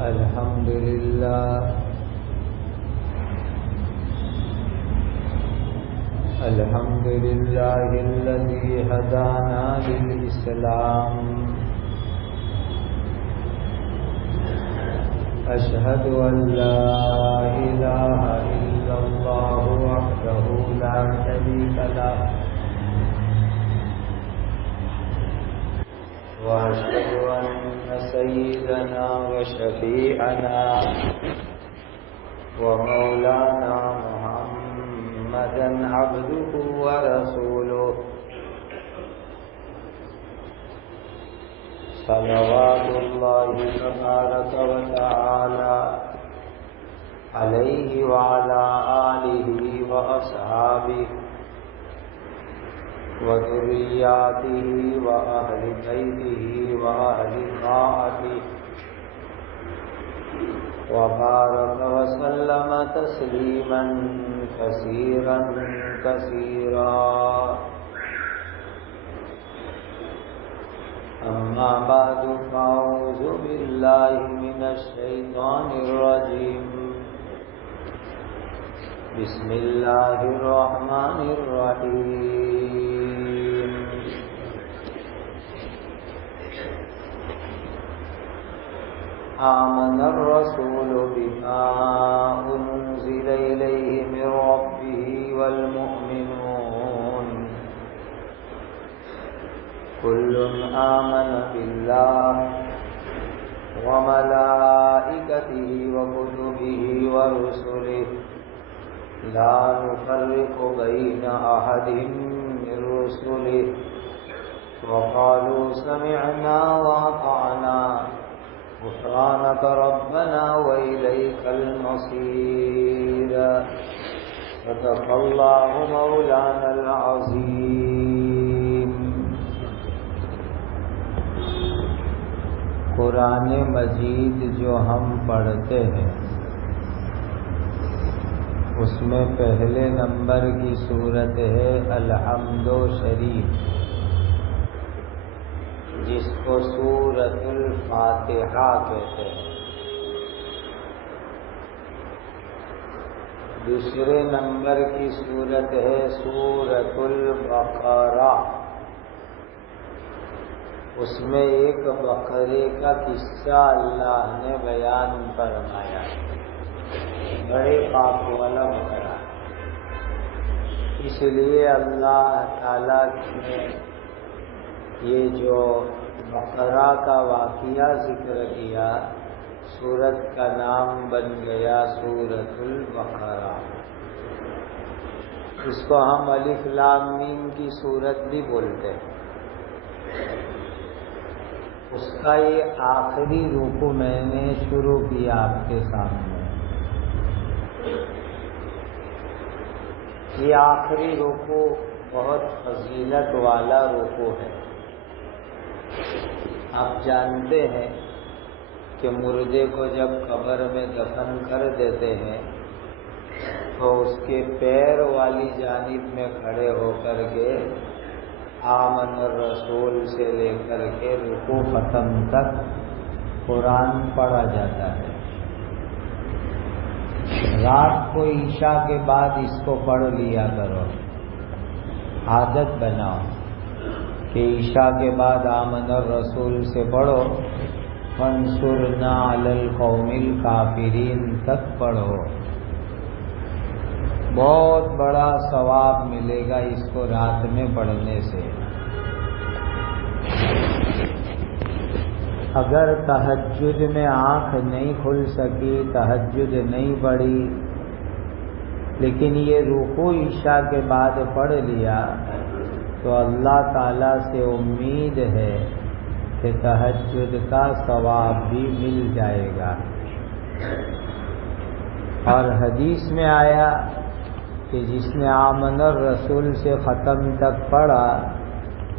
الحمد لله الذي هدانا للإسلام أشهد أن لا إله إلا الله وحده لا شريك له وأشهد أن سيدنا وشفيعنا ومولانا محمدا عبده ورسوله صلوات الله تبارك وتعالى عليه وعلى آله وأصحابه وذرياته وأهل بيته وأهل طاعته وبارك وسلم تسليما كثيرا كثيرا. أما بعد فأعوذ بالله من الشيطان الرجيم. بسم الله الرحمن الرحيم. آمن الرسول بما أنزل إليه من ربه والمؤمنون كل آمن بالله وملائكته وكتبه ورسله لا نفرق بين أحد من رسله وقالوا سمعنا وأطعنا غفرانك ربنا وإليك المصير. صدق الله مولانا العظيم. قرآن مجید جو ہم پڑھتے ہیں اس میں پہلے نمبر کی سورت ہے الحمد شریف، جس کو سورۃ الفاتحہ کہتے ہیں. دوسرے نمبر کی سورت ہے سورۃ البقرہ. اس میں ایک بقرے کا قصہ اللہ نے بیان فرمایا. بڑے پاک والا بقرہ، اس لیے اللہ تعالیٰ نے یہ جو بقرہ کا واقعہ ذکر کیا، سورت کا نام بن گیا سورۃ البقرہ. اس کو ہم الف لام میم کی سورت بھی بولتے ہیں. اس کا یہ آخری رکوع میں نے شروع کیا آپ کے سامنے. یہ آخری رکوع بہت فضیلت والا رکوع ہے. آپ جانتے ہیں کہ مردے کو جب قبر میں دفن کر دیتے ہیں تو اس کے پیر والی جانب میں کھڑے ہو کر کے آمن الرسول سے لے کر کے رکوع ختم تک قرآن پڑھا جاتا ہے. رات کو عشاء کے بعد اس کو پڑھ لیا کرو، عادت بناؤ کہ عشاء کے بعد آمن الرسول سے پڑھو، فانصرنا علی القوم الکافرین تک پڑھو. بہت بڑا ثواب ملے گا اس کو رات میں پڑھنے سے. اگر تہجد میں آنکھ نہیں کھل سکی، تہجد نہیں پڑھی، لیکن یہ رکوع عشاء کے بعد پڑھ لیا تو اللہ تعالیٰ سے امید ہے کہ تہجد کا ثواب بھی مل جائے گا. اور حدیث میں آیا کہ جس نے آمن الرسول سے ختم تک پڑھا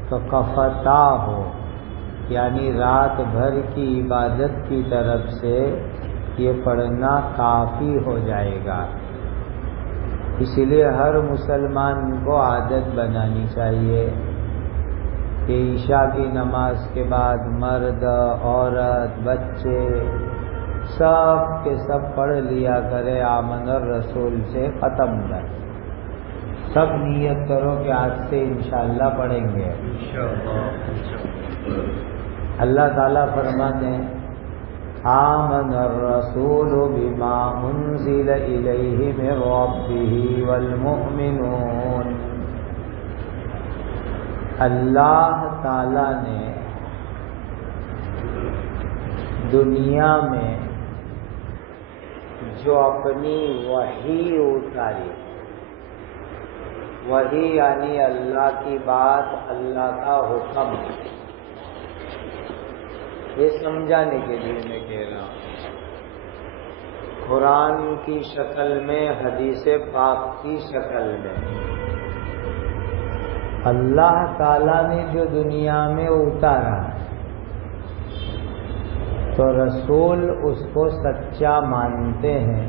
تو کفتا ہو، یعنی رات بھر کی عبادت کی طرف سے یہ پڑھنا کافی ہو جائے گا. اس لیے ہر مسلمان کو عادت بنانی چاہیے کہ عشاء کی نماز کے بعد مرد، عورت، بچے سب کے سب پڑھ لیا کرے آمن الرسول سے ختم کر. سب نیت کرو کہ آج سے انشاءاللہ پڑھیں گے. اللہ تعالیٰ فرماتے ہیں آمن الرسول بما انزل الیہ من ربہ والمؤمنون. اللہ تعالیٰ نے دنیا میں جو اپنی وحی اتاری، وحی یعنی اللہ کی بات، اللہ کا حکم، یہ سمجھانے کے لیے میں کہہ رہا ہوں. قرآن کی شکل میں، حدیث پاک کی شکل میں اللہ تعالیٰ نے جو دنیا میں اتارا تو رسول اس کو سچا مانتے ہیں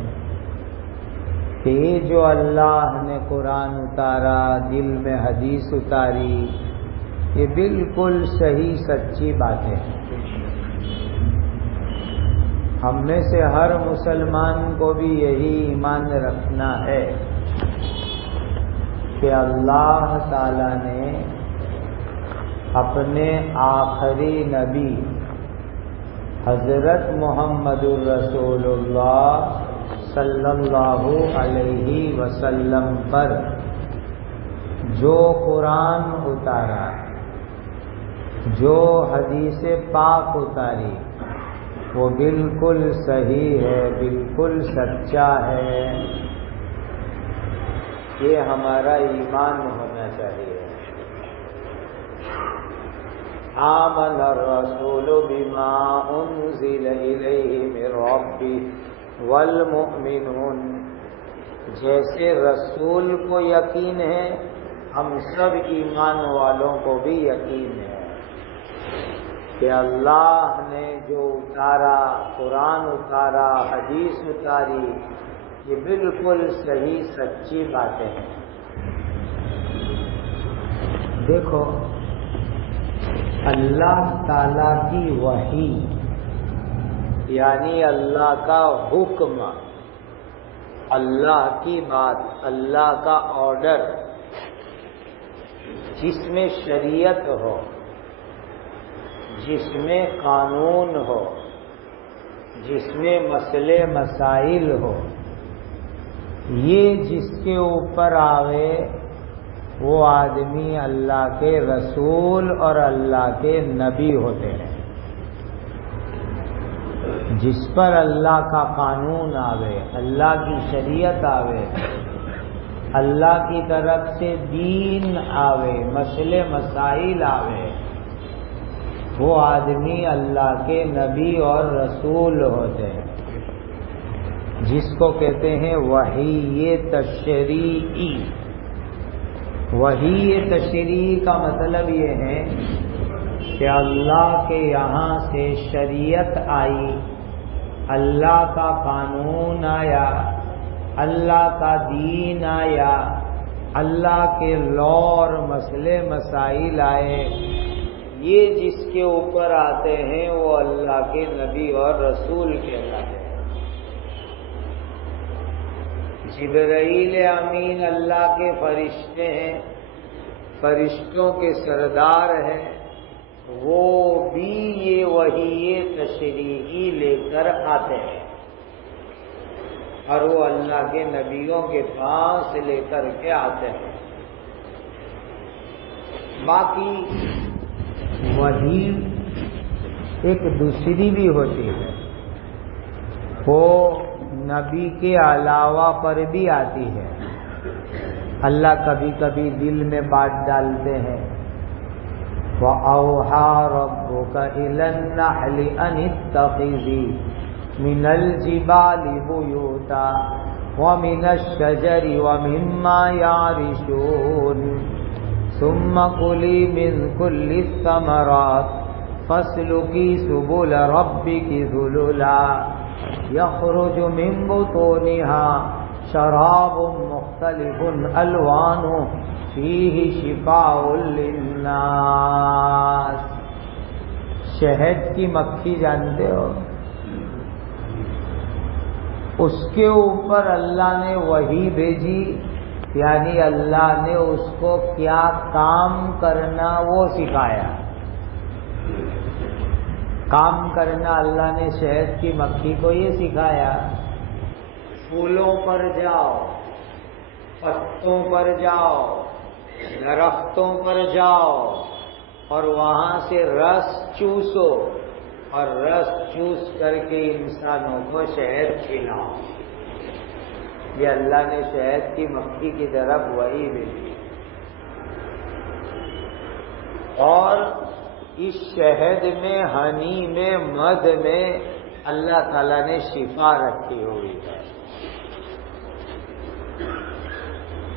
کہ یہ جو اللہ نے قرآن اتارا، دل میں حدیث اتاری، یہ بالکل صحیح سچی باتیں ہیں. ہم میں سے ہر مسلمان کو بھی یہی ایمان رکھنا ہے کہ اللہ تعالیٰ نے اپنے آخری نبی حضرت محمد الرسول اللہ صلی اللہ علیہ وسلم پر جو قرآن اتارا، جو حدیث پاک اتاری، وہ بالکل صحیح ہے، بالکل سچا ہے. یہ ہمارا ایمان ہونا چاہیے. آمن الرسول بما انزل الیہ من ربہ والمؤمنون. جیسے رسول کو یقین ہے، ہم سب ایمان والوں کو بھی یقین ہے کہ اللہ نے جو اتارا، قرآن اتارا، حدیث اتاری، یہ بالکل صحیح سچی باتیں ہیں. دیکھو، اللہ تعالی کی وحی یعنی اللہ کا حکم، اللہ کی بات، اللہ کا آرڈر، جس میں شریعت ہو، جس میں قانون ہو، جس میں مسئلے مسائل ہو، یہ جس کے اوپر آوے وہ آدمی اللہ کے رسول اور اللہ کے نبی ہوتے ہیں. جس پر اللہ کا قانون آوے، اللہ کی شریعت آوے، اللہ کی طرف سے دین آوے، مسئلے مسائل آوے، وہ آدمی اللہ کے نبی اور رسول ہوتے ہیں. جس کو کہتے ہیں وحی تشریعی. وحی تشریعی کا مطلب یہ ہے کہ اللہ کے یہاں سے شریعت آئی، اللہ کا قانون آیا، اللہ کا دین آیا، اللہ کے لا اور مسئلے مسائل آئے. یہ جس کے اوپر آتے ہیں وہ اللہ کے نبی اور رسول کہلاتے ہیں. جبرائیل امین اللہ کے فرشتے ہیں، فرشتوں کے سردار ہیں، وہ بھی یہ وحی تشریعی لے کر آتے ہیں اور وہ اللہ کے نبیوں کے پاس لے کر کے آتے ہیں. باقی وحی ایک دوسری بھی ہوتی ہے، وہ نبی کے علاوہ پر بھی آتی ہے. اللہ کبھی کبھی دل میں بات ڈالتے ہیں. وَأَوْحَى رَبُّكَ إِلَى النَّحْلِ أَنِ اتَّخِذِي مِنَ الْجِبَالِ بُيُوتًا وَمِنَ الشَّجَرِ وَمِمَّا يَعْرِشُونَ ثُمَّ كُلِي مِنْ كُلِّ الثَّمَرَاتِ فَاسْلُكِي سُبُلَ رَبِّكِ ذُلُلًا يَخْرُجُ مِنْ بُطُونِهَا شَرَابٌ مُخْتَلِفٌ أَلْوَانُهُ فِيهِ شِفَاءٌ لِلنَّاسِ. شہد کی مکھی جانتے ہو؟ اس کے اوپر اللہ نے وحی بھیجی، یعنی اللہ نے اس کو کیا کام کرنا وہ سکھایا۔ کام کرنا اللہ نے شہد کی مکھی کو یہ سکھایا، پھولوں پر جاؤ، پتوں پر جاؤ، درختوں پر جاؤ اور وہاں سے رس چوسو، اور رس چوس کر کے انسانوں کو شہد کھلاؤ۔ یہ اللہ نے شہد کی مکھی کی طرف وحی بھیجی، اور اس شہد میں، ہنی میں، مدھ میں اللہ تعالیٰ نے شفا رکھی ہوئی ہے۔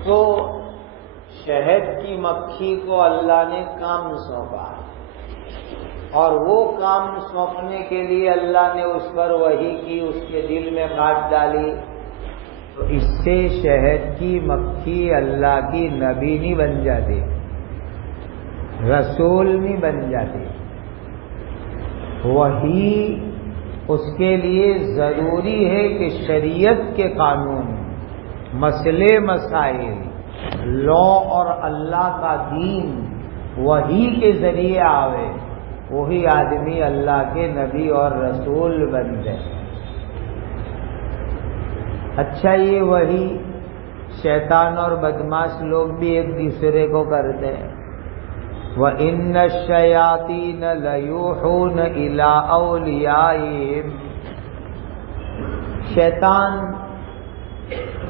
تو شہد کی مکھی کو اللہ نے کام سونپا، اور وہ کام سونپنے کے لیے اللہ نے اس پر وحی کی، اس کے دل میں بات ڈالی، تو اس سے شہد کی مکھی اللہ کی نبی نہیں بن جاتی، رسول نہیں بن جاتی۔ وحی اس کے لیے ضروری ہے کہ شریعت کے قانون، مسئلے مسائل، لا اور اللہ کا دین وحی کے ذریعے آوے، وہی آدمی اللہ کے نبی اور رسول بنتے ہیں۔ اچھا، یہ وہی شیطان اور بدماش لوگ بھی ایک دوسرے کو کرتے ہیں۔ وَإِنَّ الشَّيَاطِينَ لَيُوحُونَ إِلَىٰ أَوْلِيَائِهِمْ، شیطان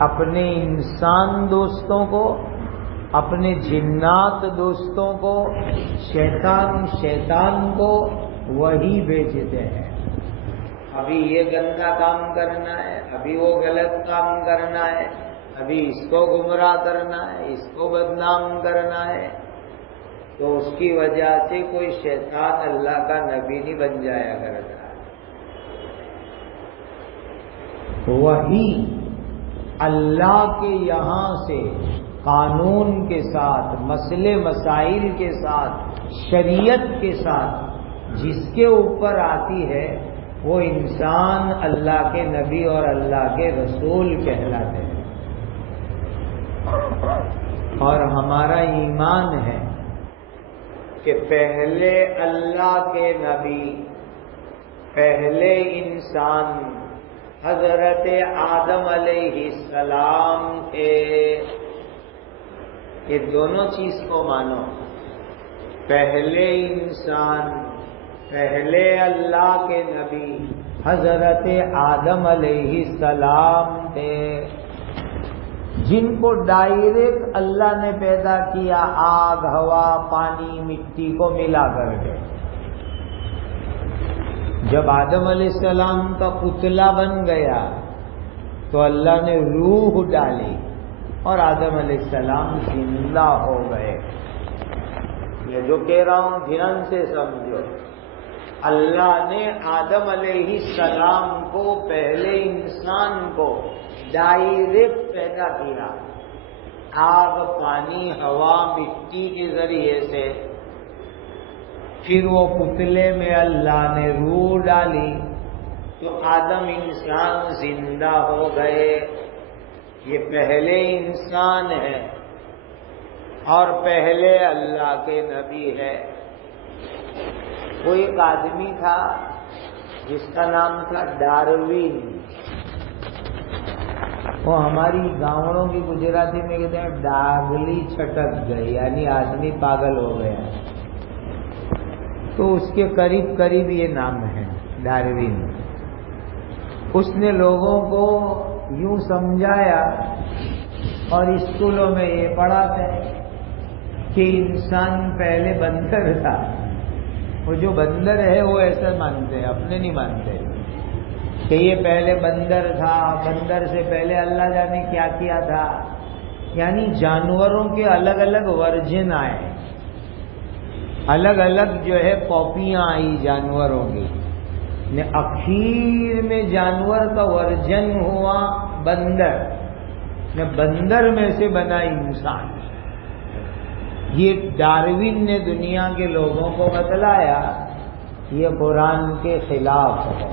اپنے انسان دوستوں کو، اپنے جنات دوستوں کو، شیطان کو وہی بھیجتے ہیں۔ ابھی یہ گندا کام کرنا ہے، ابھی وہ غلط کام کرنا ہے، ابھی اس کو گمراہ کرنا ہے، اس کو بدنام کرنا ہے، تو اس کی وجہ سے کوئی شیطان اللہ کا نبی نہیں بن جایا کرتا۔ وہی اللہ کے یہاں سے قانون کے ساتھ، مسئلے مسائل کے ساتھ، شریعت کے ساتھ جس کے اوپر آتی ہے، وہ انسان اللہ کے نبی اور اللہ کے رسول کہلاتے ہیں۔ اور ہمارا ایمان ہے کہ پہلے اللہ کے نبی، پہلے انسان حضرت آدم علیہ السلام تھے۔ یہ دونوں چیز کو مانو، پہلے انسان، پہلے اللہ کے نبی حضرت آدم علیہ السلام تھے، جن کو ڈائریکٹ اللہ نے پیدا کیا آگ، ہوا، پانی، مٹی کو ملا کر کے۔ جب آدم علیہ السلام کا پتلا بن گیا تو اللہ نے روح ڈالی اور آدم علیہ السلام زندہ ہو گئے۔ یہ جو کہہ رہا ہوں دھیان سے سمجھو، اللہ نے آدم علیہ السلام کو، پہلے انسان کو ڈائریکٹ پیدا کیا آگ، پانی، ہوا، مٹی کے ذریعے سے۔ پھر وہ پتلے میں اللہ نے روح ڈالی تو آدم انسان زندہ ہو گئے۔ یہ پہلے انسان ہے اور پہلے اللہ کے نبی ہے۔ کوئی ایک آدمی تھا جس کا نام تھا ڈاروین۔ وہ ہماری گاؤں کی گجراتی میں کہتے ہیں ڈاگلی چھٹک گئی، یعنی آدمی پاگل ہو گیا، تو اس کے قریب قریب یہ نام ہے ڈاروین۔ اس نے لوگوں کو یوں سمجھایا، اور اسکولوں میں یہ پڑھاتے ہیں کہ انسان پہلے بندر تھا۔ وہ جو بندر ہے وہ ایسا مانتے ہیں، اپنے نہیں مانتے کہ یہ پہلے بندر تھا، بندر سے پہلے اللہ جانے کیا کیا تھا۔ یعنی جانوروں کے الگ الگ ورژن آئے، الگ الگ جو ہے کاپیاں آئی جانوروں کی۔ اخیر میں جانور کا ورژن ہوا بندر، بندر میں سے بنا انسان۔ یہ ڈاروین نے دنیا کے لوگوں کو بتلایا، یہ قرآن کے خلاف ہے۔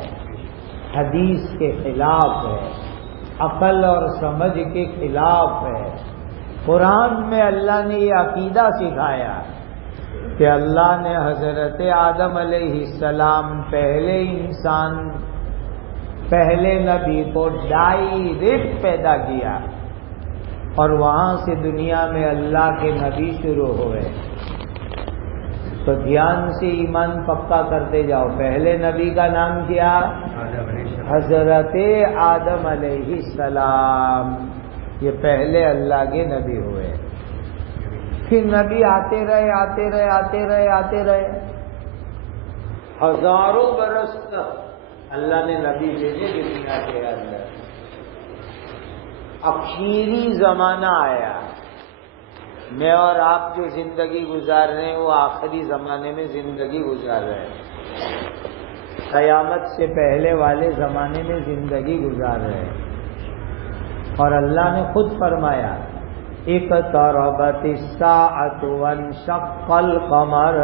حدیث کے خلاف ہے، عقل اور سمجھ کے خلاف ہے۔ قرآن میں اللہ نے یہ عقیدہ سکھایا کہ اللہ نے حضرت آدم علیہ السلام پہلے انسان، پہلے نبی کو ڈائریکٹ پیدا کیا اور وہاں سے دنیا میں اللہ کے نبی شروع ہوئے۔ تو دھیان سے ایمان پکا کرتے جاؤ۔ پہلے نبی کا نام کیا؟ حضرت آدم علیہ السلام، یہ پہلے اللہ کے نبی ہوئے۔ پھر نبی آتے رہے آتے رہے آتے رہے آتے رہے، ہزاروں برس تک اللہ نے نبی بھیجے دنیا کے اندر۔ اخیری زمانہ آیا، میں اور آپ جو زندگی گزار رہے ہیں وہ آخری زمانے میں زندگی گزار رہے ہیں، قیامت سے پہلے والے زمانے میں زندگی گزار رہے ہیں۔ اور اللہ نے خود فرمایا اقتربت الساعۃ وانشق القمر،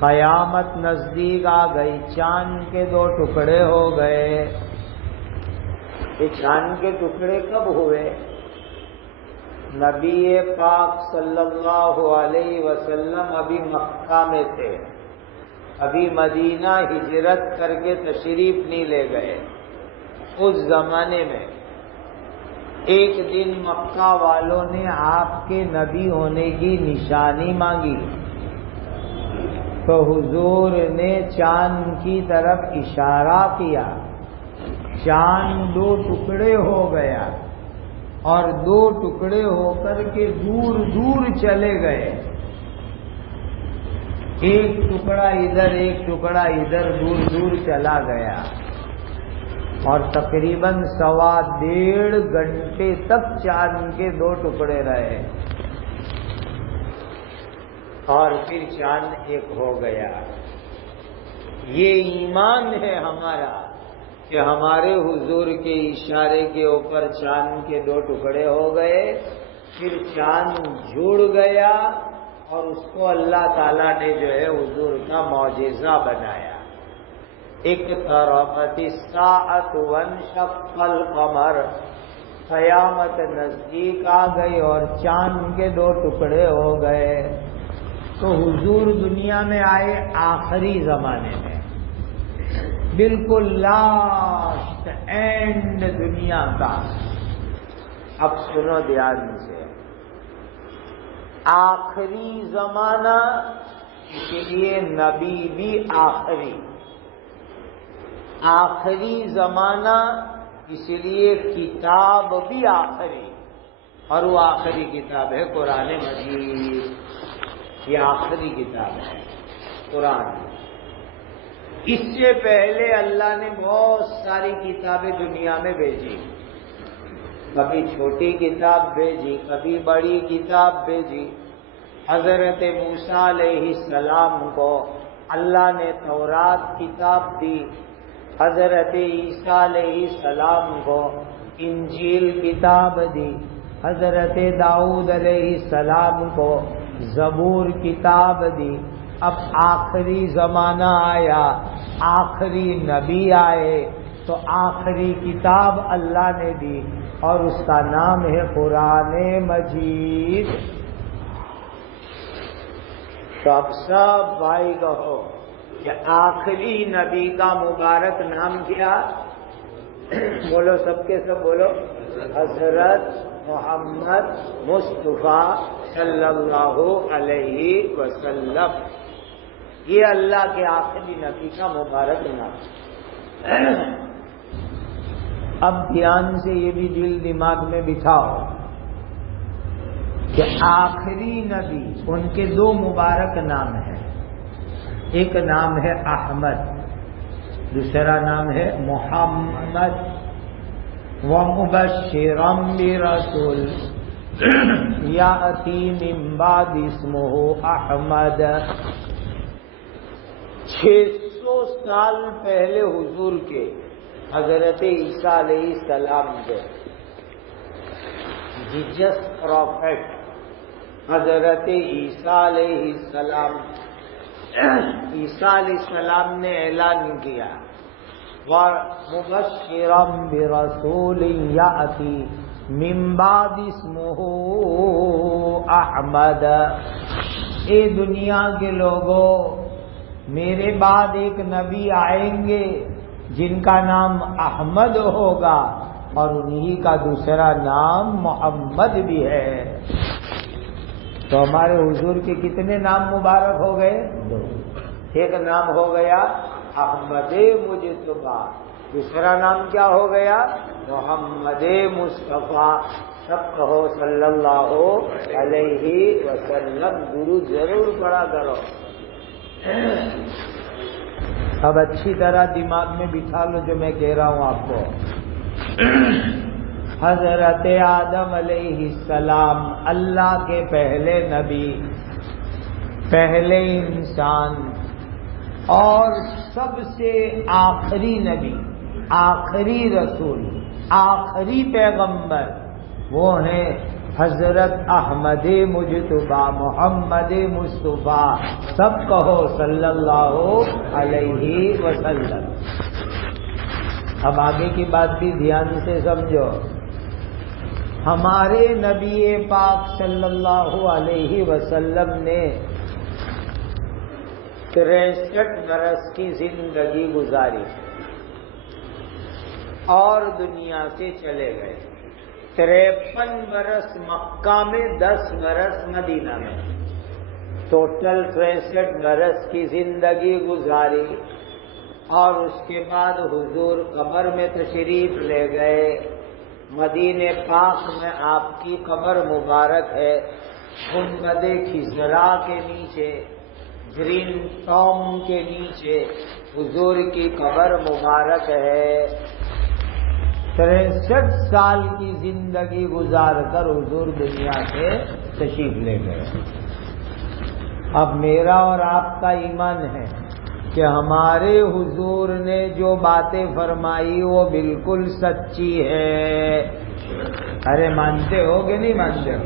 قیامت نزدیک آ گئی، چاند کے دو ٹکڑے ہو گئے۔ یہ چاند کے ٹکڑے کب ہوئے؟ نبی پاک صلی اللہ علیہ وسلم ابھی مکہ میں تھے، ابھی مدینہ ہجرت کر کے تشریف نہیں لے گئے۔ اس زمانے میں ایک دن مکہ والوں نے آپ کے نبی ہونے کی نشانی مانگی، تو حضور نے چاند کی طرف اشارہ کیا، چاند دو ٹکڑے ہو گیا اور دو ٹکڑے ہو کر کے دور دور چلے گئے، ایک ٹکڑا ادھر ایک ٹکڑا ادھر دور دور چلا گیا، اور تقریباً 1.5 گھنٹے تک چاند کے دو ٹکڑے رہے، اور پھر چاند ایک ہو گیا۔ یہ ایمان ہے ہمارا کہ ہمارے حضور کے اشارے کے اوپر چاند کے دو ٹکڑے ہو گئے، پھر چاند جڑ گیا، اور اس کو اللہ تعالیٰ نے جو ہے حضور کا معجزہ بنایا۔ اقتربت الساعۃ وانشق القمر، قیامت نزدیک آ گئی اور چاند کے دو ٹکڑے ہو گئے۔ تو حضور دنیا میں آئے آخری زمانے میں، بالکل لاسٹ اینڈ دنیا کا۔ اب سنو دھیان سے، آخری زمانہ اسی لیے نبی بھی آخری، آخری زمانہ اس لیے کتاب بھی آخری، اور وہ آخری کتاب ہے قرآن مجید۔ یہ آخری کتاب ہے قرآن۔ اس سے پہلے اللہ نے بہت ساری کتابیں دنیا میں بھیجی، کبھی چھوٹی کتاب بھیجی، کبھی بڑی کتاب بھیجی۔ حضرت موسیٰ علیہ السلام کو اللہ نے تورات کتاب دی، حضرت عیسیٰ علیہ السلام کو انجیل کتاب دی، حضرت داؤد علیہ السلام کو زبور کتاب دی۔ اب آخری زمانہ آیا، آخری نبی آئے، تو آخری کتاب اللہ نے دی، اور اس کا نام ہے قرآن مجید۔ تو اب سب بھائی کہو کہ آخری نبی کا مبارک نام کیا؟ بولو، سب کے سب بولو، حضرت محمد مصطفیٰ صلی اللہ علیہ وسلم۔ یہ اللہ کے آخری نبی کا مبارک نام۔ اب دھیان سے یہ بھی دل دماغ میں بٹھاؤ کہ آخری نبی، ان کے دو مبارک نام ہیں، ایک نام ہے احمد، دوسرا نام ہے محمد۔ وَمُبَشِّرًا بِرَسُولٍ يَأْتِي مِن بَعْدِ اسْمُهُ احمد۔ 600 سال پہلے حضور کے حضرت عیسیٰ علیہ السلام کے جیسس پروفیٹ حضرت عیسیٰ علیہ السلام، عیسیٰ علیہ السلام نے اعلان کیا وَمُبَشِّرًا بِرَسُولٍ يَأْتِي مِن بَعْدِ اسْمُهُ احمد۔ اے دنیا کے لوگوں، میرے بعد ایک نبی آئیں گے جن کا نام احمد ہوگا اور انہی کا دوسرا نام محمد بھی ہے۔ تو ہمارے حضور کے کتنے نام مبارک ہو گئے؟ دو۔ ایک نام ہو گیا احمد مجتبیٰ، دوسرا نام کیا ہو گیا؟ محمد مصطفیٰ۔ سب کہو صلی اللہ علیہ وسلم، درود ضرور پڑھا کرو۔ اب اچھی طرح دماغ میں بٹھا لو جو میں کہہ رہا ہوں آپ کو۔ حضرت آدم علیہ السلام اللہ کے پہلے نبی، پہلے انسان اور سب سے آخری نبی، آخری رسول، آخری پیغمبر، وہ ہیں حضرت احمد مجتبیٰ محمد مصطفیٰ۔ سب کہو صلی اللہ علیہ وسلم۔ اب آگے کی بات بھی دھیان سے سمجھو۔ ہمارے نبی پاک صلی اللہ علیہ وسلم نے 63 برس کی زندگی گزاری اور دنیا سے چلے گئے۔ 53 برس مکہ میں، 10 برس مدینہ میں، ٹوٹل 63 برس کی زندگی گزاری، اور اس کے بعد حضور قبر میں تشریف لے گئے۔ مدینہ پاک میں آپ کی قبر مبارک ہے، گنبد خضرا کے نیچے، گرین ٹام کے نیچے حضور کی قبر مبارک ہے۔ 63 سال کی زندگی گزار کر حضور دنیا سے تشریف لے گئے۔ اب میرا اور آپ کا ایمان ہے کہ ہمارے حضور نے جو باتیں فرمائی وہ بالکل سچی ہے۔ ارے مانتے ہو کہ نہیں مانتے ہو؟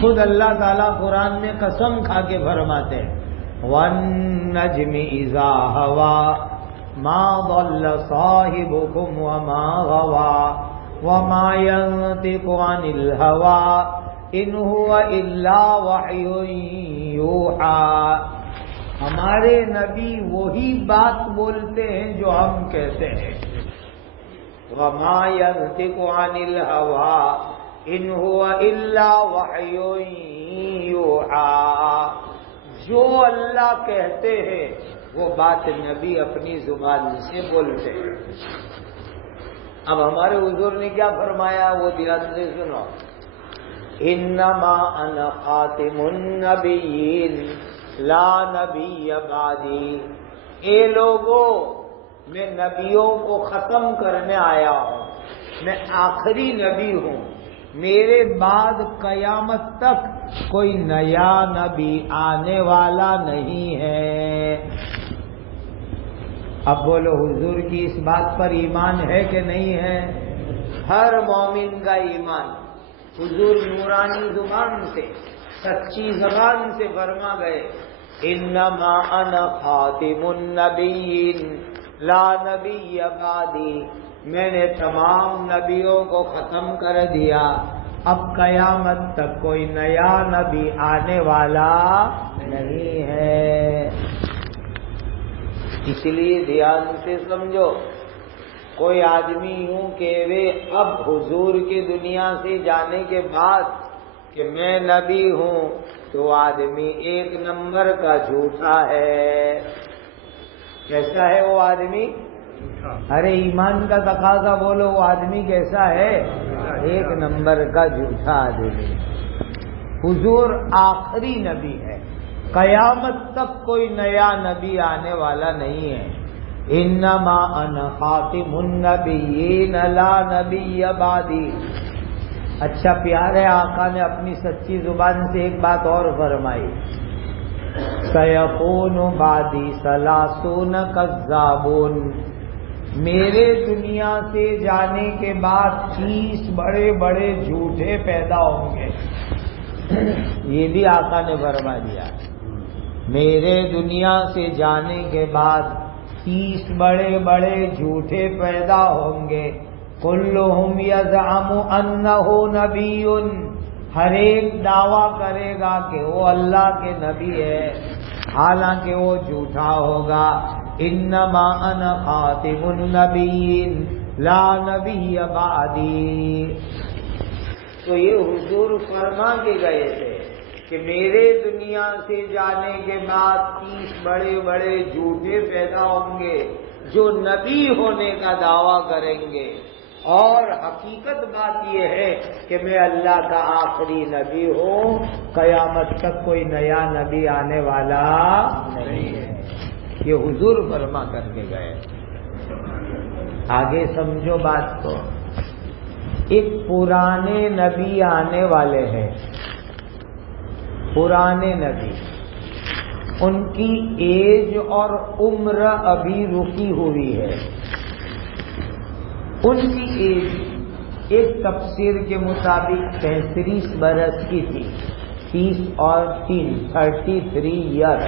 خود اللہ تعالیٰ قرآن میں قسم کھا کے فرماتے ہیں وَالنَّجْمِ إِذَا هَوَى مَا ضَلَّ صَاحِبُكُمْ وَمَا غَوَى وَمَا يَنطِقُ عَنِ الْهَوَى إِنْ هُوَ إِلَّا وَحْيٌ يُوحَى۔ ہمارے نبی وہی بات بولتے ہیں جو ہم کہتے ہیں۔ وَمَا يَنطِقُ عَنِ الْهَوَى إِنْ هُوَ إِلَّا وَحْيٌ يُوحَى۔ جو اللہ کہتے ہیں وہ بات نبی اپنی زبان سے بولتے ہیں۔ اب ہمارے حضور نے کیا فرمایا وہ دھیان سے سنو۔ انما انا خاتم النبیین لا نبی بعدی۔ اے لوگوں، میں نبیوں کو ختم کرنے آیا ہوں، میں آخری نبی ہوں، میرے بعد قیامت تک کوئی نیا نبی آنے والا نہیں ہے۔ اب بولو حضور کی اس بات پر ایمان ہے کہ نہیں ہے؟ ہر مومن کا ایمان۔ حضور نورانی زبان سے، سچی زبان سے فرما گئے انما انا خاتم النبیین لا نبی بعدی۔ میں نے تمام نبیوں کو ختم کر دیا، اب قیامت تک کوئی نیا نبی آنے والا نہیں ہے۔ اس لیے دھیان سے سمجھو، کوئی آدمی یوں کہے اب حضور کی دنیا سے جانے کے بعد کہ میں نبی ہوں، تو آدمی 1 نمبر کا جھوٹا ہے۔ کیسا ہے وہ آدمی؟ ارے ایمان کا تقاضا بولو، وہ آدمی کیسا ہے؟ 1 نمبر کا جھوٹا آدمی۔ حضور آخری نبی ہے، قیامت تک کوئی نیا نبی آنے والا نہیں ہے۔ انما انا خاتم النبیین لا نبی بعدی۔ اچھا پیارے آقا نے اپنی سچی زبان سے ایک بات اور فرمائی سیکون بعدی 30 کذابون۔ میرے دنیا سے جانے کے بعد 30 بڑے بڑے جھوٹے پیدا ہوں گے۔ یہ بھی آقا نے فرما دیا، میرے دنیا سے جانے کے بعد 30 بڑے بڑے جھوٹے پیدا ہوں گے. کلہم یزعم انہ نبی، ہر ایک دعویٰ کرے گا کہ وہ اللہ کے نبی ہے، حالانکہ وہ جھوٹا ہوگا. انما انا خاتم النبیین لا نبی بعدی. تو یہ حضور فرما کے گئے تھے کہ میرے دنیا سے جانے کے بعد 30 بڑے بڑے جھوٹے پیدا ہوں گے جو نبی ہونے کا دعویٰ کریں گے، اور حقیقت بات یہ ہے کہ میں اللہ کا آخری نبی ہوں، قیامت تک کوئی نیا نبی آنے والا نہیں ہے. یہ حضور فرما کر کے گئے. آگے سمجھو بات کو. ایک پرانے نبی آنے والے ہیں، پرانے نبی، ان کی ایج اور عمر ابھی رکی ہوئی ہے. ان کی ایج ایک تفسیر کے مطابق 33 برس کی تھی. 30 اور 3 33 ایئر،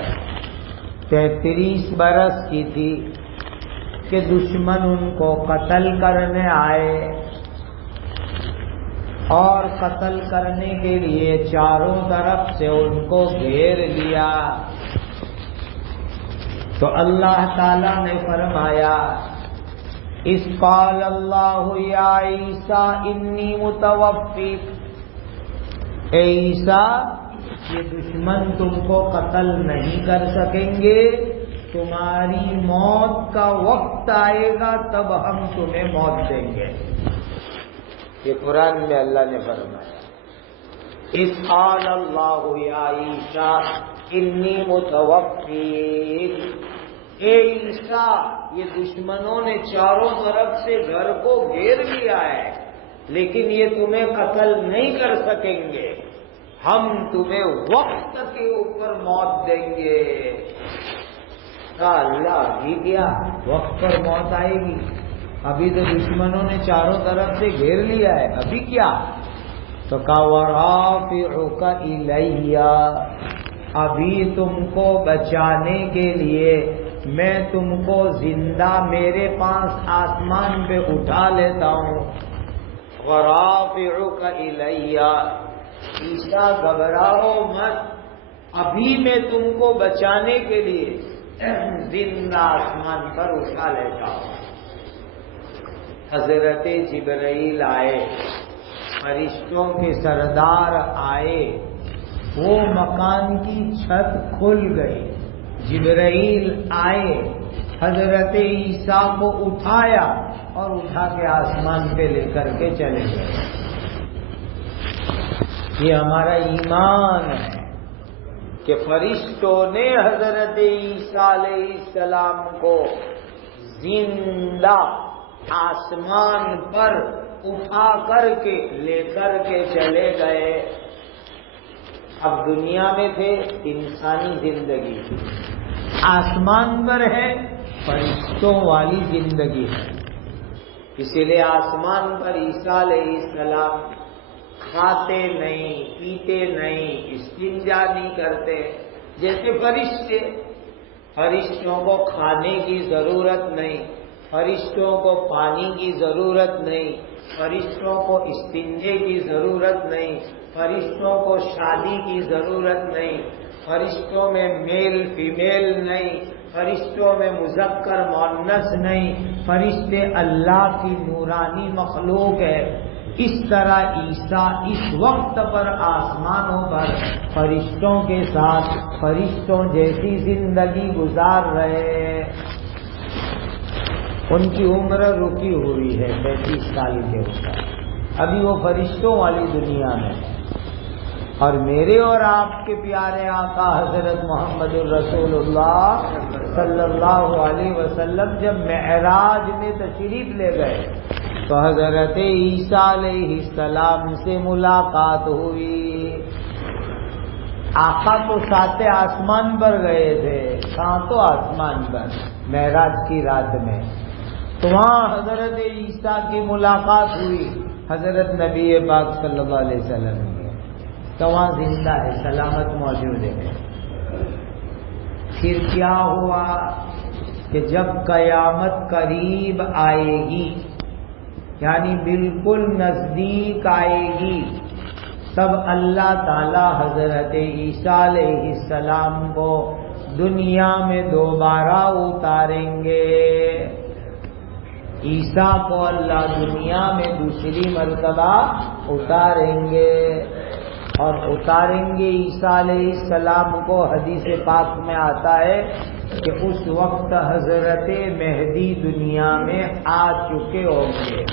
33 برس کی تھی کہ دشمن ان کو قتل کرنے آئے، اور قتل کرنے کے لیے چاروں طرف سے ان کو گھیر لیا. تو اللہ تعالی نے فرمایا اذ قال اللہ یا عیسیٰ انی متوفیک، اے عیسیٰ یہ دشمن تم کو قتل نہیں کر سکیں گے، تمہاری موت کا وقت آئے گا تب ہم تمہیں موت دیں گے. یہ قرآن میں اللہ نے فرمایا اذ قال اللہ یا عیسیٰ انی متوفیک، اے عیسیٰ یہ دشمنوں نے چاروں طرف سے گھر کو گھیر لیا ہے، لیکن یہ تمہیں قتل نہیں کر سکیں گے، ہم تمہیں وقت کے اوپر موت دیں گے. اللہ ہی کیا وقت پر موت آئے گی؟ ابھی تو دشمنوں نے چاروں طرف سے گھیر لیا ہے، ابھی کیا؟ تو کہا وَرَافِعُكَ إِلَيَّ، ابھی تم کو بچانے کے لیے میں تم کو زندہ میرے پاس آسمان پہ اٹھا لیتا ہوں. وَرَافِعُكَ إِلَيَّ، عیسیٰ گھبراؤ مت، ابھی میں تم کو بچانے کے لیے زندہ آسمان پر اٹھا لیتا ہوں. حضرت جبرائیل آئے، فرشتوں کے سردار آئے، وہ مکان کی چھت کھل گئی، جبرائیل آئے، حضرت عیسیٰ کو اٹھایا اور اٹھا کے آسمان پہ لے کر کے چلے گئے. یہ ہمارا ایمان ہے کہ فرشتوں نے حضرت عیسیٰ علیہ السلام کو زندہ آسمان پر اٹھا کر کے لے کر کے چلے گئے. اب دنیا میں تھے انسانی زندگی، آسمان پر ہے فرشتوں والی زندگی ہے. اسی لیے آسمان پر عیسیٰ علیہ السلام کھاتے نہیں، پیتے نہیں، استنجا نہیں کرتے جیسے فرشتے. فرشتوں کو کھانے کی ضرورت نہیں، فرشتوں کو پانی کی ضرورت نہیں، فرشتوں کو استنجے کی ضرورت نہیں، فرشتوں کو شادی کی ضرورت نہیں، فرشتوں میں میل فیمیل نہیں، فرشتوں میں مذکر مؤنث نہیں، فرشتے اللہ کی نورانی مخلوق ہے. اس طرح عیسیٰ اس وقت پر آسمانوں پر فرشتوں کے ساتھ فرشتوں جیسی زندگی گزار رہے ہیں. ان کی عمر رکی ہوئی ہے 35 سال کے اوپر، ابھی وہ فرشتوں والی دنیا میں. اور میرے اور آپ کے پیارے آقا حضرت محمد الرسول اللہ صلی اللہ علیہ وسلم جب معراج میں تشریف لے گئے تو حضرت عیسیٰ علیہ السلام سے ملاقات ہوئی. آقا تو ساتھ آسمان پر گئے تھے، کہاں تو آسمان پر معراج کی رات میں، تو وہاں حضرت عیسیٰ کی ملاقات ہوئی حضرت نبی پاک صلی اللہ علیہ وسلم کی. تو وہاں زندہ ہے، سلامت موجود ہے. پھر کیا ہوا؟ کہ جب قیامت قریب آئے گی، یعنی بالکل نزدیک آئے گی، تب اللہ تعالی حضرت عیسیٰ علیہ السلام کو دنیا میں دوبارہ اتاریں گے۔ عیسیٰ کو اللہ دنیا میں دوسری مرتبہ اتاریں گے، اور اتاریں گے عیسیٰ علیہ السلام کو۔ حدیث پاک میں آتا ہے کہ اس وقت حضرت مہدی دنیا میں آ چکے ہوں گے۔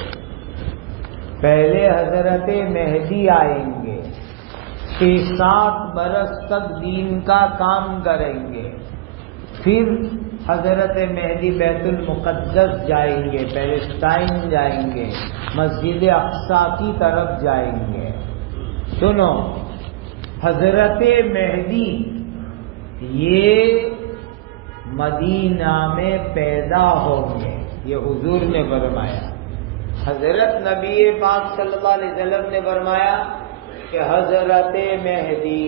پہلے حضرت مہدی آئیں گے، 6-7 برس تک دین کا کام کریں گے، پھر حضرت مہدی بیت المقدس جائیں گے، پیلسٹائن جائیں گے، مسجد اقصی کی طرف جائیں گے۔ سنو، حضرت مہدی یہ مدینہ میں پیدا ہوں گے، یہ حضور نے فرمایا۔ حضرت نبی پاک صلی اللہ علیہ وسلم نے فرمایا کہ حضرت مہدی،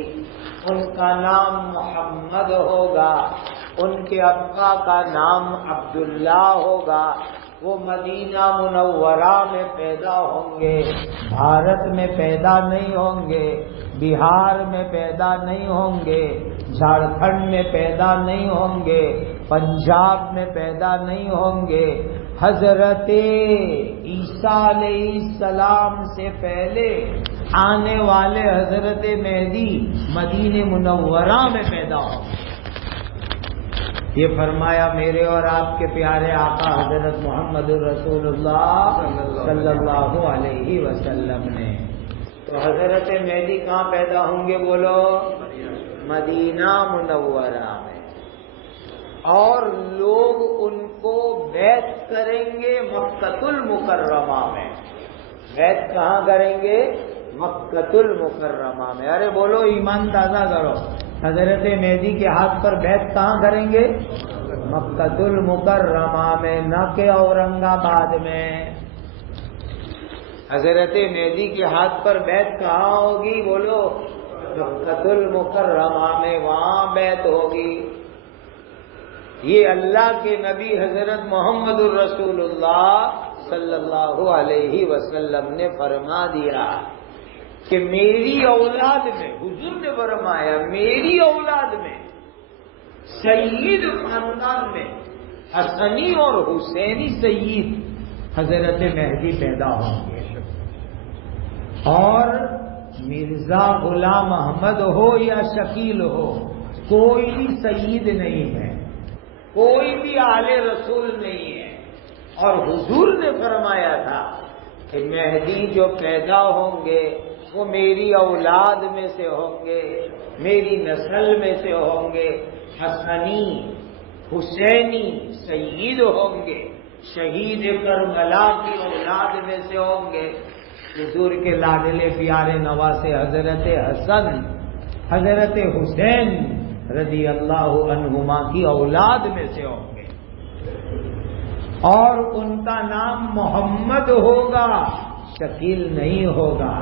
ان کا نام محمد ہوگا، ان کے ابا کا نام عبداللہ ہوگا، وہ مدینہ منورہ میں پیدا ہوں گے، بھارت میں پیدا نہیں ہوں گے، بہار میں پیدا نہیں ہوں گے، جھارکھنڈ میں پیدا نہیں ہوں گے، پنجاب میں پیدا نہیں ہوں گے۔ حضرت عیسیٰ علیہ السلام سے پہلے آنے والے حضرت مہدی مدینہ منورہ میں پیدا ہوں گے۔ یہ فرمایا میرے اور آپ کے پیارے آقا حضرت محمد رسول اللہ صلی اللہ علیہ وسلم نے۔ تو حضرت مہدی کہاں پیدا ہوں گے بولو؟ مدینہ منورہ میں، اور لوگ ان کو بیعت کریں گے مکۃ المکرمہ میں۔ بیعت کہاں کریں گے؟ مکۃ المکرمہ میں۔ ارے بولو، ایمان تازہ کرو، حضرت مہدی کے ہاتھ پر بیعت کہاں کریں گے؟ مکۃ المکرمہ میں، نہ کہ اورنگ آباد میں۔ حضرت مہدی کے ہاتھ پر بیعت کہاں ہوگی بولو؟ مکۃ المکرمہ میں، وہاں بیعت ہوگی۔ یہ اللہ کے نبی حضرت محمد الرسول اللہ صلی اللہ علیہ وسلم نے فرما دیا کہ میری اولاد میں، حضور نے فرمایا میری اولاد میں، سید خاندان میں حسنی اور حسینی سید حضرت مہدی پیدا ہوں گے، اور مرزا غلام احمد ہو یا شکیل ہو، کوئی بھی سید نہیں ہے، کوئی بھی آل رسول نہیں ہے۔ اور حضور نے فرمایا تھا کہ مہدی جو پیدا ہوں گے وہ میری اولاد میں سے ہوں گے، میری نسل میں سے ہوں گے، حسنی حسینی سید ہوں گے، شہید کربلا کی اولاد میں سے ہوں گے۔ حضور کے لاڈلے پیارے نواسے حضرت حسن حضرت حسین رضی اللہ عنہما کی اولاد میں سے ہوں گے، اور ان کا نام محمد ہوگا، شکیل نہیں ہوگا۔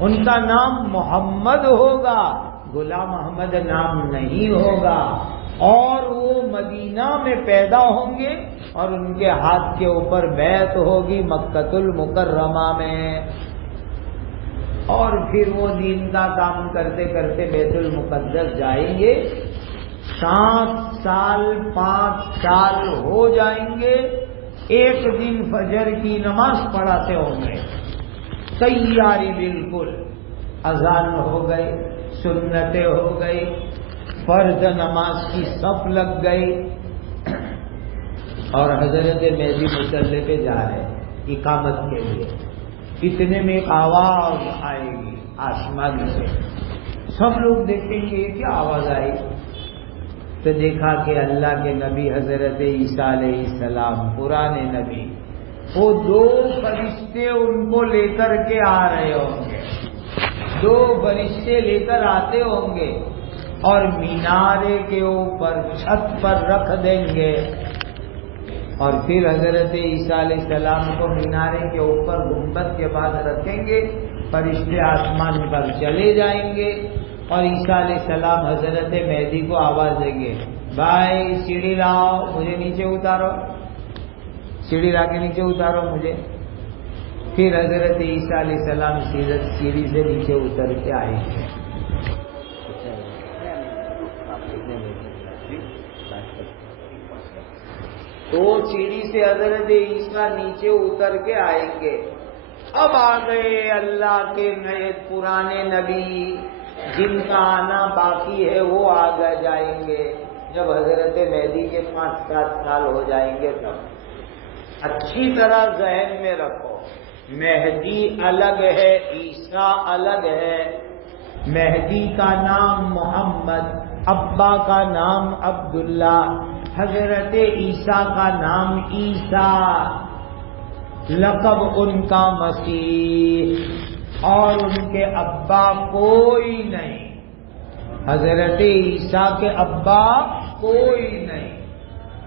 ان کا نام محمد ہوگا، غلام احمد نام نہیں ہوگا، اور وہ مدینہ میں پیدا ہوں گے، اور ان کے ہاتھ کے اوپر بیعت ہوگی مکۃ المکرمہ میں، اور پھر وہ دین کا کام کرتے کرتے بیت المقدس جائیں گے۔ 7 سال 5 سال ہو جائیں گے، ایک دن فجر کی نماز پڑھاتے ہوں گے، تیاری بالکل، اذان ہو گئی، سنتیں ہو گئی، فرض نماز کی صف لگ گئی، اور حضرت مہدی مصلی پہ جا رہے اقامت کے لیے۔ اتنے میں ایک آواز آئے گی آسمان سے، سب لوگ دیکھیں گے یہ کیا آواز آئی، تو دیکھا کہ اللہ کے نبی حضرت عیسیٰ علیہ السلام پرانے نبی، وہ 2 فرشتے ان کو لے کر کے آ رہے ہوں گے، 2 فرشتے لے کر آتے ہوں گے، اور مینارے کے اوپر چھت پر رکھ دیں گے، اور پھر حضرت عیسیٰ علیہ السلام کو مینارے کے اوپر گنبد کے پاس رکھیں گے، فرشتے آسمان پر چلے جائیں گے، اور عیسیٰ علیہ السلام حضرت مہدی کو آواز دیں گے، بھائی سیڑھی لاؤ مجھے نیچے اتارو، سیڑھی لا کے نیچے اتارو مجھے۔ پھر حضرت عیسیٰ علیہ السلام سیڑھی سے نیچے اتر کے آئے گے۔ تو سیڑھی سے حضرت عیسیٰ نیچے اتر کے آئیں گے۔ اب آ گئے اللہ کے نئے پرانے نبی، جن کا آنا باقی ہے وہ آگے جائیں گے جب حضرت مہدی کے 5-7 سال ہو جائیں گے تب۔ اچھی طرح ذہن میں رکھو، مہدی الگ ہے، عیسیٰ الگ ہے۔ مہدی کا نام محمد، ابا کا نام عبداللہ، حضرت عیسیٰ کا نام عیسیٰ، لقب ان کا مسیح، اور ان کے ابا کوئی نہیں۔ حضرت عیسیٰ کے ابا کوئی نہیں۔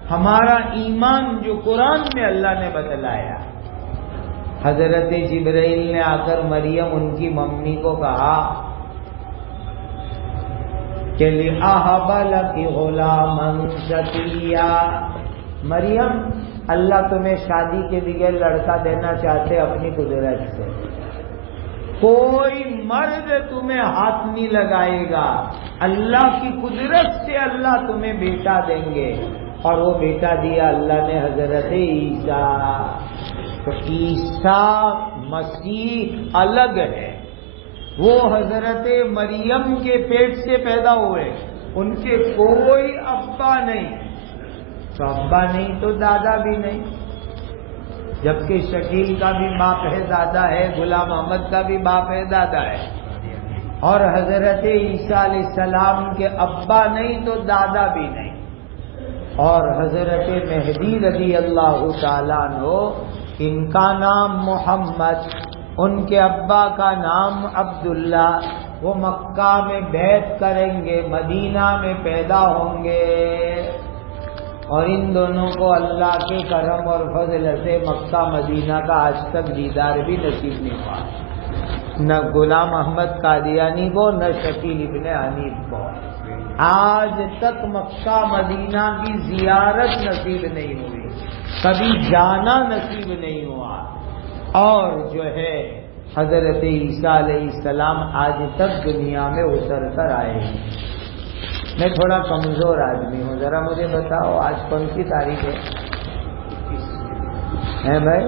ہمارا ایمان جو قرآن میں اللہ نے بتلایا، حضرت جبرائیل نے آ کر مریم ان کی ممی کو کہا کہ لِأَهَبَ لَكِ غُلَامًا زَكِيًّا، مریم اللہ تمہیں شادی کے بغیر لڑکا دینا چاہتے اپنی قدرت سے، کوئی مرد تمہیں ہاتھ نہیں لگائے گا، اللہ کی قدرت سے اللہ تمہیں بیٹا دیں گے۔ اور وہ بیٹا دیا اللہ نے حضرت عیسیٰ۔ تو عیسیٰ مسیح الگ ہے، وہ حضرت مریم کے پیٹ سے پیدا ہوئے، ان کے کوئی ابا نہیں، تو ابا نہیں تو دادا بھی نہیں، جبکہ شکیل کا بھی باپ ہے دادا ہے، غلام احمد کا بھی باپ ہے دادا ہے، اور حضرت عیسیٰ علیہ السلام کے ابا نہیں تو دادا بھی نہیں۔ اور حضرت مہدی رضی اللہ تعالیٰ عنہ، ان کا نام محمد، ان کے ابا کا نام عبداللہ، وہ مکہ میں بیعت کریں گے، مدینہ میں پیدا ہوں گے، اور ان دونوں کو اللہ کے کرم اور فضل سے مکہ مدینہ کا آج تک دیدار بھی نصیب نہیں ہوا، نہ غلام احمد قادیانی کو، نہ شکیل ابن حنیف کو، آج تک مکہ مدینہ کی زیارت نصیب نہیں ہوئی، کبھی جانا نصیب نہیں ہوا۔ اور جو ہے حضرت عیسیٰ علیہ السلام آج تک دنیا میں اتر کر آئے۔ میں تھوڑا کمزور آدمی ہوں، ذرا مجھے بتاؤ آج کون سی تاریخ ہے بھائی؟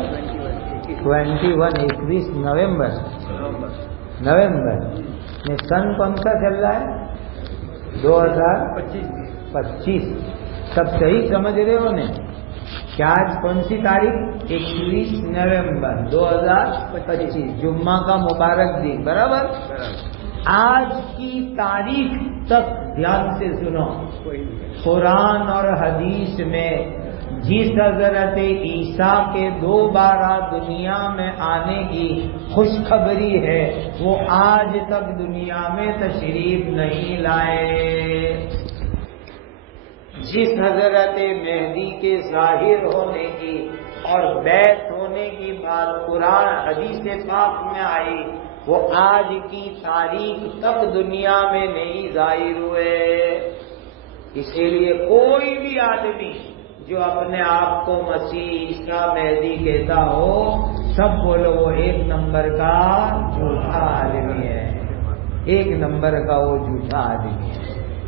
21 نومبر میں سن کون سا چل رہا ہے؟ 2025۔ سب صحیح سمجھ رہے ہو نے؟ کیا آج کون سی تاریخ؟ 21 نومبر 2025، جمعہ کا مبارک دن، برابر؟ آج کی تاریخ تک دھیان سے سنو، قرآن اور حدیث میں جس حضرت عیسیٰ کے دوبارہ دنیا میں آنے کی خوشخبری ہے، وہ آج تک دنیا میں تشریف نہیں لائے۔ جس حضرت مہدی کے ظاہر ہونے کی اور بیعت ہونے کی بات قرآن حدیث پاک میں آئی، وہ آج کی تاریخ تک دنیا میں نہیں ظاہر ہوئے۔ اسی لیے کوئی بھی آدمی جو اپنے آپ کو مسیح عیسیٰ مہدی کہتا ہو، سب بولو وہ 1 نمبر کا جھوٹا آدمی ہے، 1 نمبر کا وہ جھوٹا آدمی ہے۔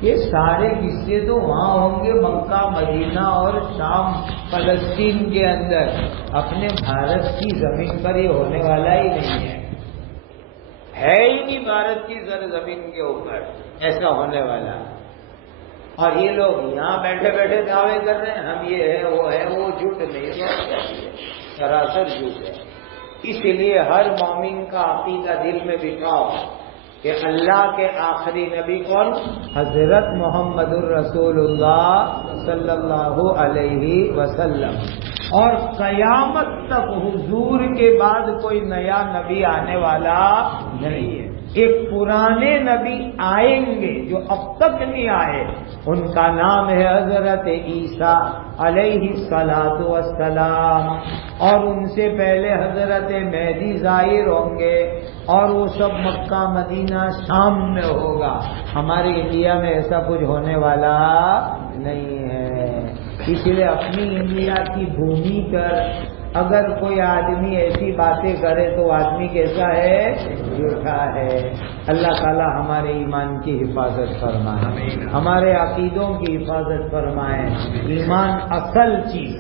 یہ سارے قصے تو وہاں ہوں گے مکہ مدینہ اور شام فلسطین کے اندر، اپنے بھارت کی زمین پر یہ ہونے والا ہی نہیں ہے ہی نہیں بھارت کی زمین کے اوپر ایسا ہونے والا۔ اور یہ لوگ یہاں بیٹھے بیٹھے دعوے کر رہے ہیں ہم یہ ہے وہ جھوٹ نہیں ہے، سراسر جھوٹ ہے۔ اس لیے ہر مومن کا عقیدہ دل میں بٹھاؤ کہ اللہ کے آخری نبی کون؟ حضرت محمد الرسول اللہ صلی اللہ علیہ وسلم، اور قیامت تک حضور کے بعد کوئی نیا نبی آنے والا نہیں ہے۔ ایک پرانے نبی آئیں گے جو اب تک نہیں آئے، ان کا نام ہے حضرت عیسیٰ علیہ الصلاۃ والسلام، اور ان سے پہلے حضرت مہدی ظاہر ہوں گے، اور وہ سب مکہ مدینہ شام میں ہوگا۔ ہمارے انڈیا میں ایسا کچھ ہونے والا نہیں ہے. اس لیے اپنی انڈیا کی بھومی پر اگر کوئی آدمی ایسی باتیں کرے تو آدمی کیسا ہے؟ جھوٹا ہے. اللہ تعالی ہمارے ایمان کی حفاظت فرمائے, ہمارے عقیدوں کی حفاظت فرمائے. ایمان اصل چیز.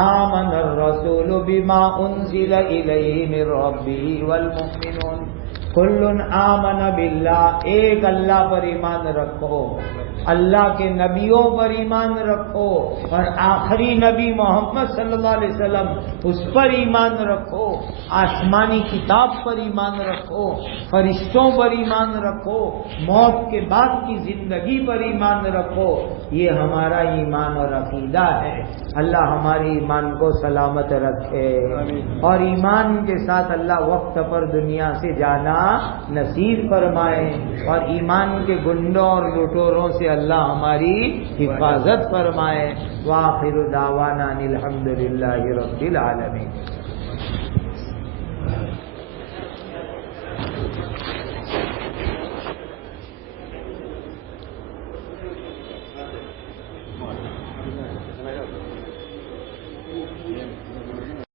آمن الرسول بما انزل الیہ من ربہ والمؤمنون کل آمن باللہ. ایک اللہ پر ایمان رکھو, اللہ کے نبیوں پر ایمان رکھو, اور آخری نبی محمد صلی اللہ علیہ وسلم اس پر ایمان رکھو. آسمانی کتاب پر ایمان رکھو, فرشتوں پر ایمان رکھو, موت کے بعد کی زندگی پر ایمان رکھو. یہ ہمارا ایمان اور عقیدہ ہے. اللہ ہمارے ایمان کو سلامت رکھے, اور ایمان کے ساتھ اللہ وقت پر دنیا سے جانا نصیب فرمائے, اور ایمان کے گنڈوں اور لٹوروں سے اللہ ہماری حفاظت فرمائے. وآخر دعوانا الحمد للہ رب العالمین.